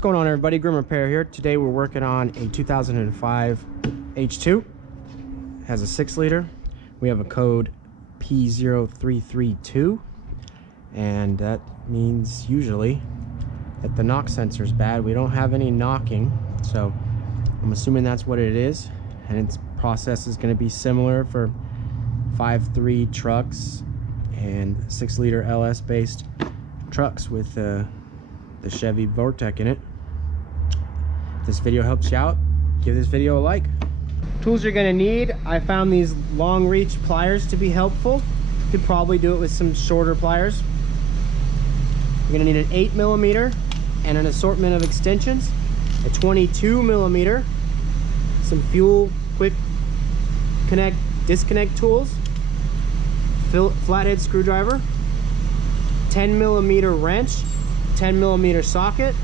What's going on, everybody? Grim Repair here. Today we're working on a 2005 H2. It has a 6-liter. We have a code P0332, and that means usually that the knock sensor is bad. We don't have any knocking, so I'm assuming that's what it is, and its process is going to be similar for 5.3 trucks and 6-liter LS based trucks with the Chevy Vortec in it. If this video helps you out, give this video a like. Tools you're gonna need: I found these long reach pliers to be helpful. You could probably do it with some shorter pliers. You're gonna need an 8mm and an assortment of extensions, a 22mm, some fuel quick connect disconnect tools, flathead screwdriver, 10mm wrench, 10mm socket.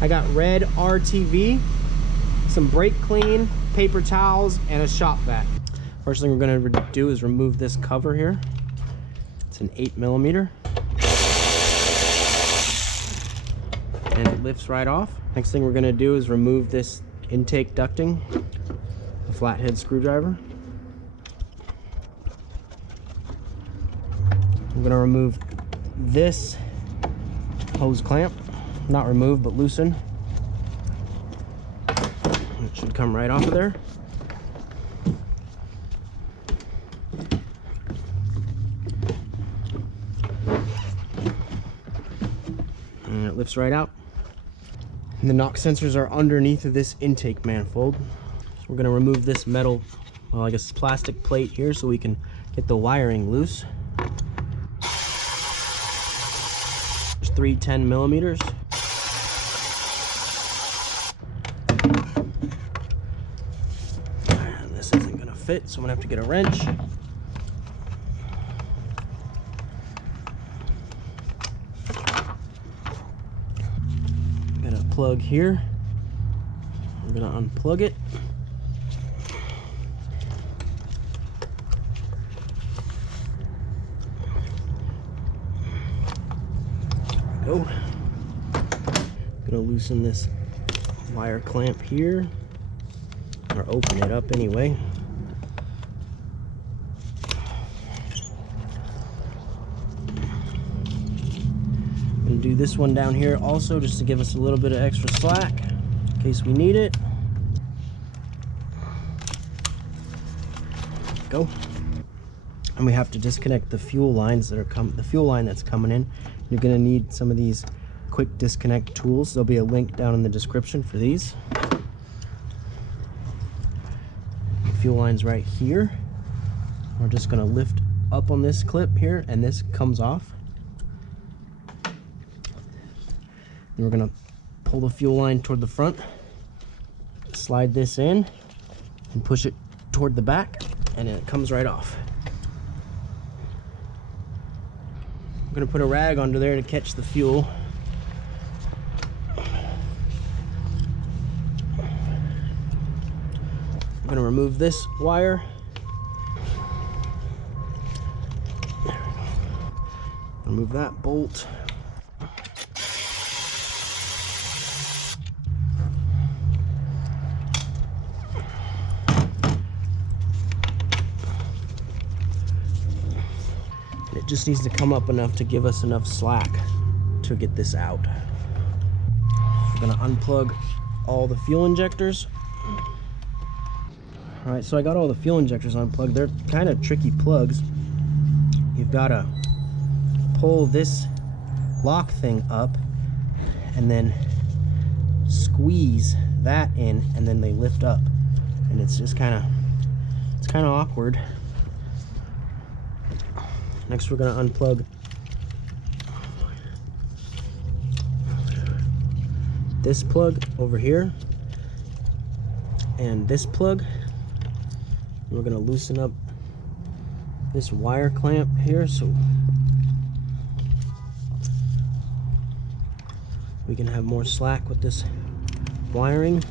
I got red RTV, some brake clean, paper towels, and a shop vac. First thing we're going to do is remove this cover here. It's an 8mm, and it lifts right off. Next thing we're going to do is remove this intake ducting, the flathead screwdriver. I'm going to remove this hose clamp, not remove but loosen. It should come right off of there. And it lifts right out. And the knock sensors are underneath of this intake manifold. So we're going to remove this metal, well, I guess plastic plate here, so we can get the wiring loose. 3 10mm. And this isn't gonna fit, so I'm gonna have to get a wrench. Got a plug here. I'm gonna unplug it. Go. Gonna loosen this wire clamp here, or open it up anyway. Gonna do this one down here also, just to give us a little bit of extra slack in case we need it. Go. And we have to disconnect the fuel lines that are the fuel line that's coming in. You're going to need some of these quick disconnect tools. There'll be a link down in the description for these. The fuel line's right here. We're just going to lift up on this clip here, and this comes off. Then we're going to pull the fuel line toward the front, slide this in, and push it toward the back, and it comes right off. I'm going to put a rag under there to catch the fuel. I'm going to remove this wire. Remove that bolt. It just needs to come up enough to give us enough slack to get this out. We're going to unplug all the fuel injectors. Alright, so I got all the fuel injectors unplugged. They're kind of tricky plugs. You've got to pull this lock thing up and then squeeze that in, and then they lift up. And it's just kind of awkward. Next, we're going to unplug this plug over here and this plug. We're going to loosen up this wire clamp here so we can have more slack with this wiring.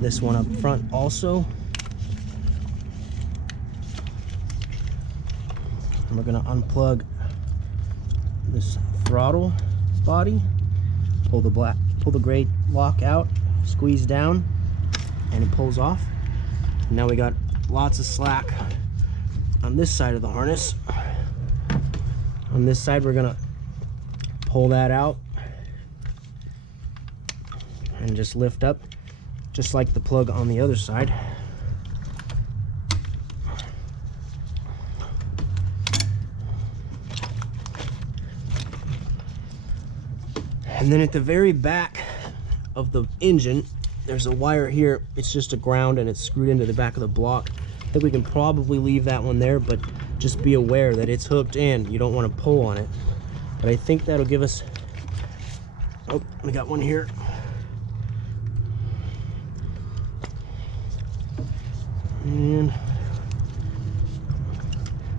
This one up front also. And we're going to unplug this throttle body. pull the gray lock out, squeeze down, and it pulls off. And now we got lots of slack on this side of the harness. On this side, we're gonna pull that out and just lift up, just like the plug on the other side. And then at the very back of the engine, there's a wire here. It's just a ground and it's screwed into the back of the block. I think we can probably leave that one there, but just be aware that it's hooked in. You don't want to pull on it. But I think that'll give us, oh, we got one here. And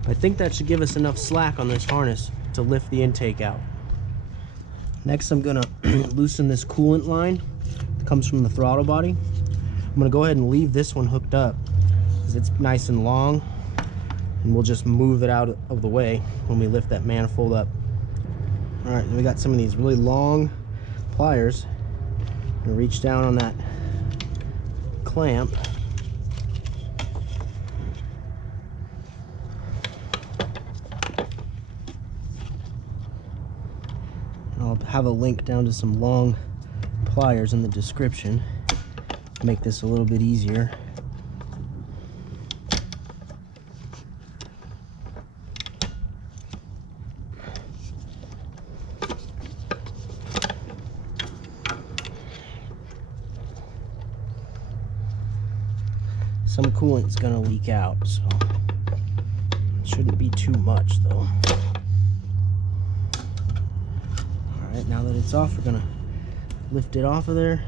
I think that should give us enough slack on this harness to lift the intake out. Next, I'm gonna loosen this coolant line that comes from the throttle body. I'm gonna go ahead and leave this one hooked up because it's nice and long, and we'll just move it out of the way when we lift that manifold up. All right, then we got some of these really long pliers. I'm gonna reach down on that clamp. I'll have a link down to some long pliers in the description to make this a little bit easier. Some coolant's gonna leak out, so it shouldn't be too much though. Alright, now that it's off, we're gonna lift it off of there.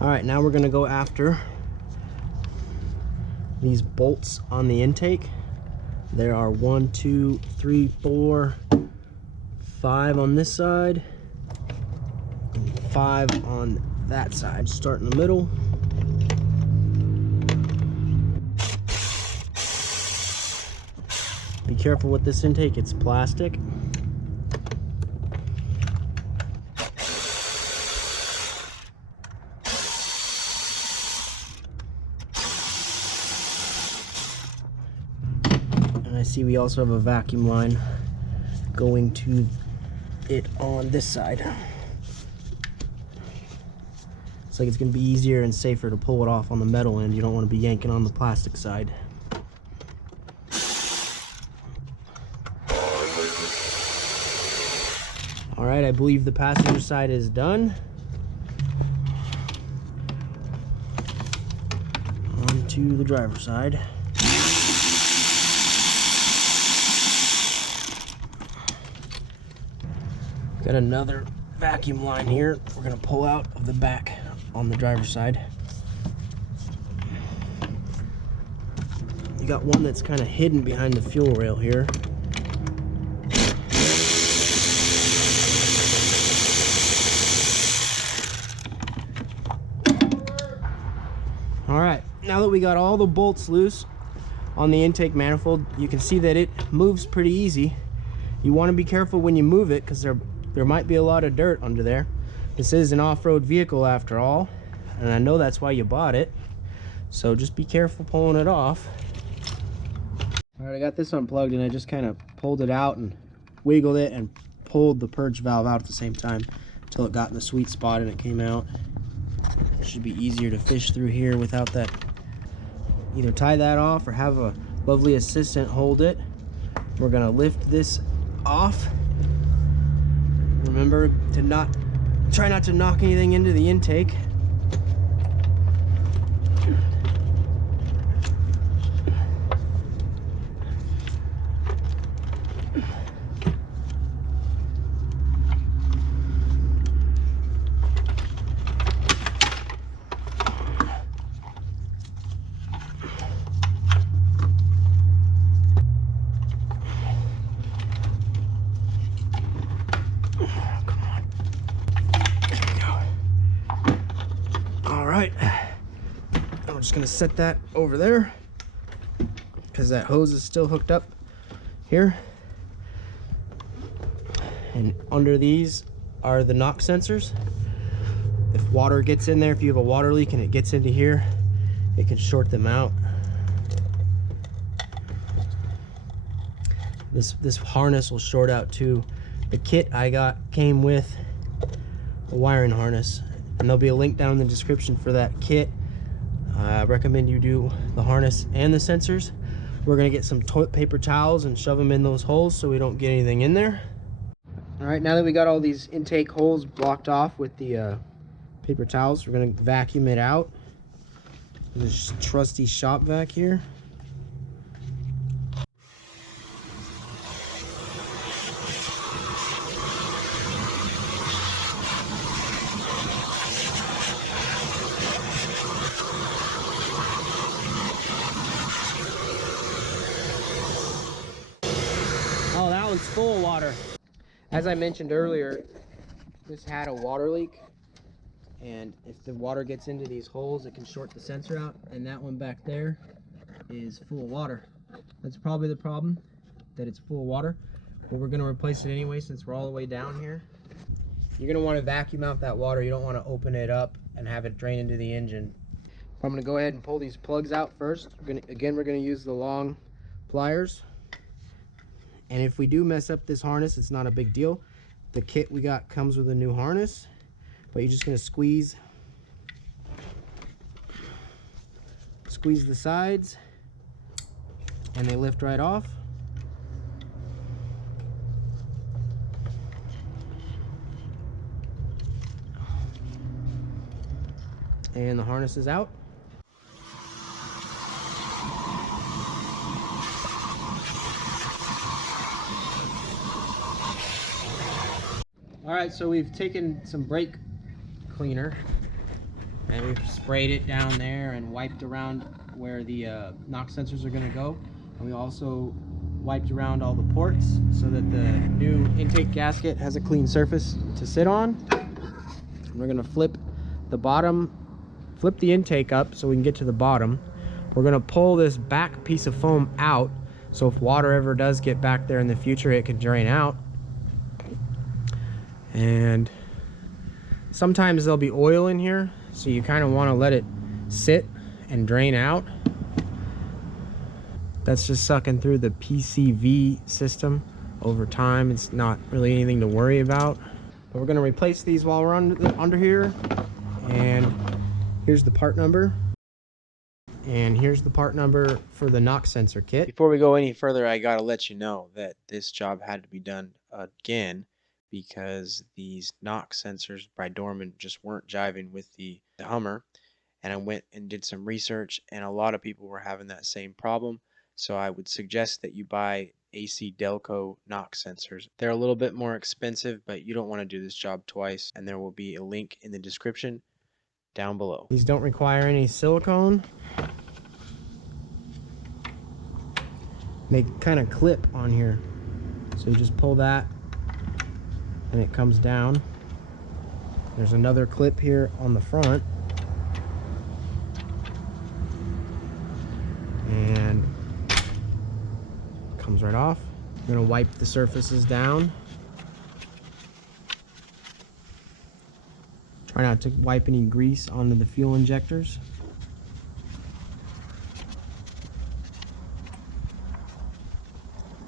Alright, now we're gonna go after these bolts on the intake. There are 1, 2, 3, 4, 5 on this side, and 5 on that side. Start in the middle. Be careful with this intake, it's plastic. And I see we also have a vacuum line going to it on this side. It's like it's going to be easier and safer to pull it off on the metal end. You don't want to be yanking on the plastic side. Alright, I believe the passenger side is done. On to the driver's side. Got another vacuum line here we're going to pull out of the back on the driver's side. You got one that's kind of hidden behind the fuel rail here. Alright, now that we got all the bolts loose on the intake manifold, you can see that it moves pretty easy. You want to be careful when you move it because there might be a lot of dirt under there. This is an off-road vehicle after all, and I know that's why you bought it. So just be careful pulling it off. Alright, I got this unplugged and I just kind of pulled it out and wiggled it and pulled the purge valve out at the same time until it got in the sweet spot and it came out. It should be easier to fish through here without that. Either tie that off or have a lovely assistant hold it. We're gonna lift this off. Remember to try not to knock anything into the intake. I'm just gonna set that over there because that hose is still hooked up here, and under these are the knock sensors. If water gets in there, if you have a water leak and it gets into here, it can short them out. This harness will short out too. The kit I got came with a wiring harness, and there'll be a link down in the description for that kit. I recommend you do the harness and the sensors. We're gonna get some toilet paper towels and shove them in those holes so we don't get anything in there. All right, now that we got all these intake holes blocked off with the paper towels, we're gonna vacuum it out. This trusty shop vac here. Oh, that one's full of water. As I mentioned earlier, this had a water leak, and if the water gets into these holes, it can short the sensor out, and that one back there is full of water. That's probably the problem, that it's full of water, but we're gonna replace it anyway since we're all the way down here. You're gonna wanna vacuum out that water. You don't wanna open it up and have it drain into the engine. I'm gonna go ahead and pull these plugs out first. We're gonna use the long pliers. And if we do mess up this harness, it's not a big deal. The kit we got comes with a new harness, but you're just gonna squeeze the sides, and they lift right off. And the harness is out. All right, so we've taken some brake cleaner and we've sprayed it down there and wiped around where the knock sensors are gonna go. And we also wiped around all the ports so that the new intake gasket has a clean surface to sit on. And we're gonna flip the intake up so we can get to the bottom. We're gonna pull this back piece of foam out, so if water ever does get back there in the future, it can drain out. And sometimes there'll be oil in here, so you kind of want to let it sit and drain out. That's just sucking through the PCV system over time. It's not really anything to worry about. But we're going to replace these while we're under here. And here's the part number. And here's the part number for the knock sensor kit. Before we go any further, I gotta let you know that this job had to be done again because these knock sensors by Dorman just weren't jiving with the Hummer. And I went and did some research, and a lot of people were having that same problem. So I would suggest that you buy AC Delco knock sensors. They're a little bit more expensive, but you don't want to do this job twice, and there will be a link in the description down below. These don't require any silicone. They kind of clip on here, so you just pull that and it comes down. There's another clip here on the front, and it comes right off. I'm gonna wipe the surfaces down. Try not to wipe any grease onto the fuel injectors.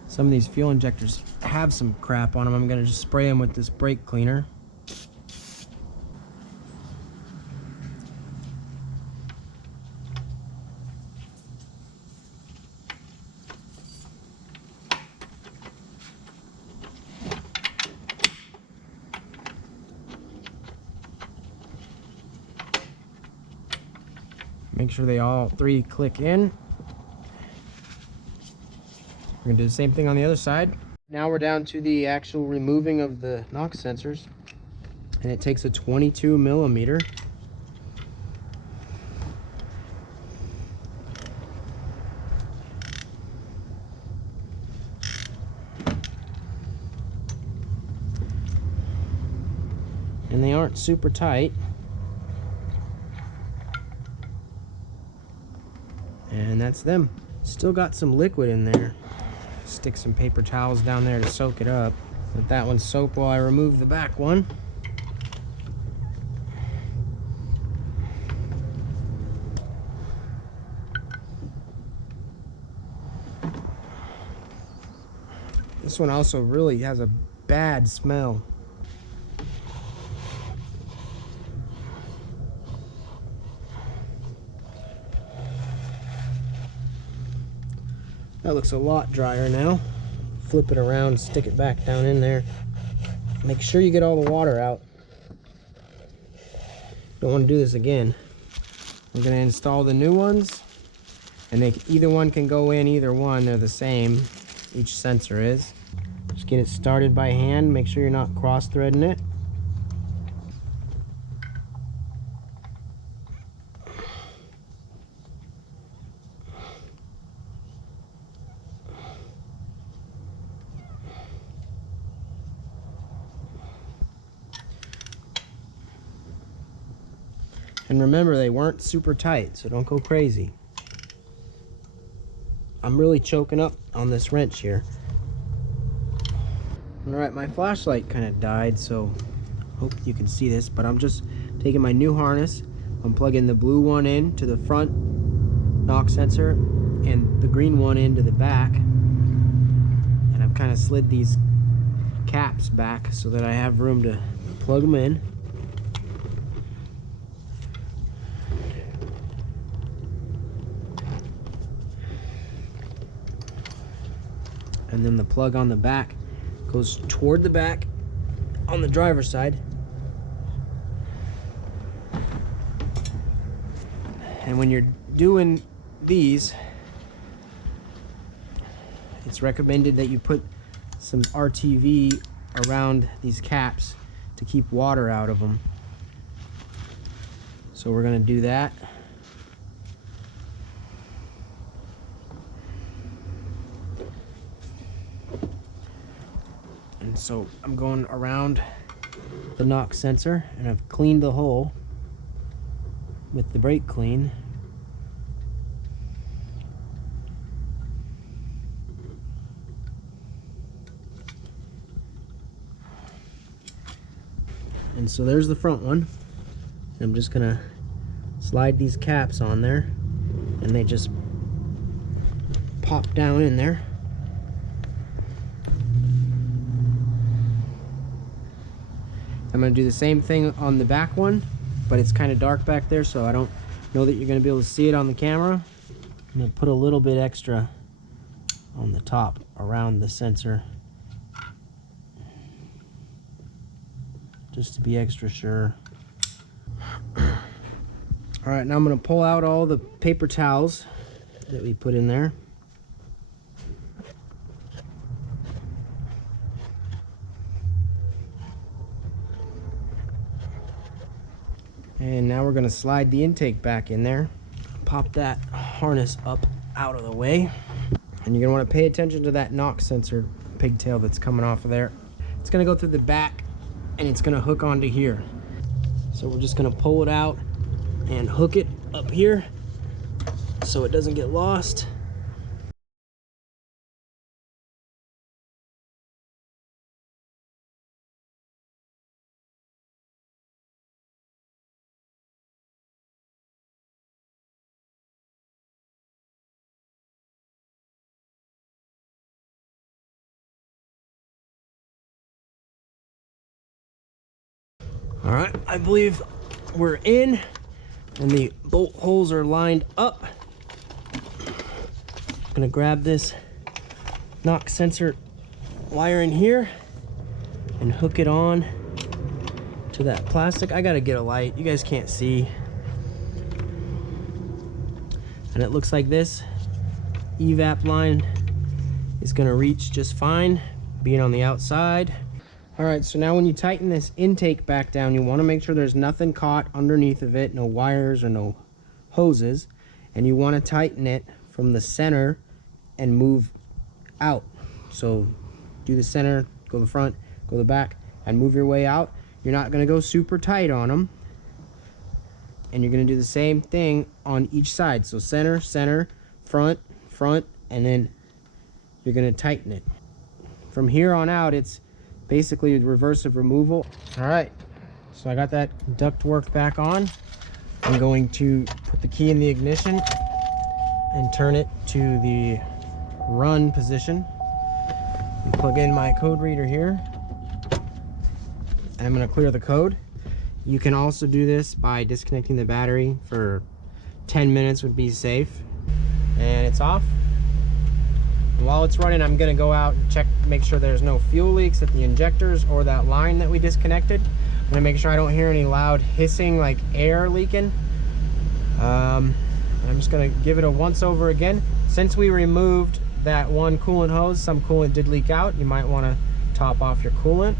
Some of these fuel injectors have some crap on them. I'm gonna just spray them with this brake cleaner. Make sure they all three click in. We're gonna do the same thing on the other side. Now we're down to the actual removing of the knock sensors, and it takes a 22 millimeter. And they aren't super tight. And that's them. Still got some liquid in there. Stick some paper towels down there to soak it up. Let that one soak while I remove the back one. This one also really has a bad smell. That looks a lot drier now. Flip it around, stick it back down in there. Make sure you get all the water out. Don't want to do this again. We're going to install the new ones, and either one can go in, either one. They're the same. Each sensor is. Just get it started by hand. Make sure you're not cross-threading it. And remember, they weren't super tight, so don't go crazy. I'm really choking up on this wrench here. Alright, my flashlight kind of died, so hope you can see this, but I'm just taking my new harness. I'm plugging the blue one in to the front knock sensor and the green one into the back. And I've kind of slid these caps back so that I have room to plug them in. And then the plug on the back goes toward the back on the driver's side. And when you're doing these, it's recommended that you put some RTV around these caps to keep water out of them. So we're going to do that. And so I'm going around the knock sensor, and I've cleaned the hole with the brake clean. And so there's the front one. I'm just gonna slide these caps on there, and they just pop down in there. I'm going to do the same thing on the back one, but it's kind of dark back there, so I don't know that you're going to be able to see it on the camera. I'm going to put a little bit extra on the top around the sensor, just to be extra sure. Alright, now I'm going to pull out all the paper towels that we put in there. And now we're going to slide the intake back in there. Pop that harness up out of the way. And you're going to want to pay attention to that knock sensor pigtail that's coming off of there. It's going to go through the back, and it's going to hook onto here. So we're just going to pull it out and hook it up here so it doesn't get lost. All right, I believe we're in, and the bolt holes are lined up. I'm gonna grab this knock sensor wire in here and hook it on to that plastic. I gotta get a light, you guys can't see. And it looks like this evap line is gonna reach just fine, being on the outside. All right, so now when you tighten this intake back down, you want to make sure there's nothing caught underneath of it, no wires or no hoses, and you want to tighten it from the center and move out. So do the center, go the front, go the back, and move your way out. You're not going to go super tight on them, and you're going to do the same thing on each side. So center, center, front, front, and then you're going to tighten it. From here on out, it's basically reverse of removal. All right, so I got that duct work back on. I'm going to put the key in the ignition and turn it to the run position. Plug in my code reader here. And I'm going to clear the code. You can also do this by disconnecting the battery for 10 minutes would be safe. And it's off. And while it's running, I'm going to go out and check, make sure there's no fuel leaks at the injectors or that line that we disconnected. I'm going to make sure I don't hear any loud hissing like air leaking. I'm just going to give it a once over again. Since we removed that one coolant hose, some coolant did leak out. You might want to top off your coolant.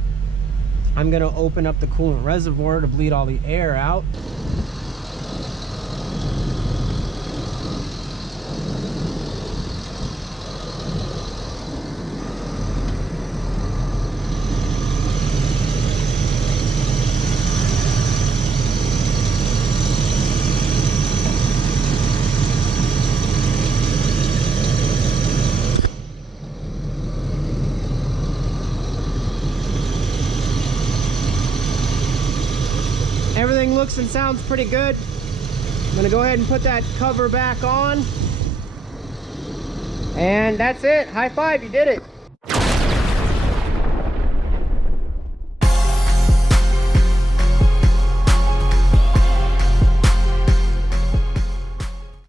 I'm going to open up the coolant reservoir to bleed all the air out. Everything looks and sounds pretty good. I'm gonna go ahead and put that cover back on. And that's it. High five, you did it.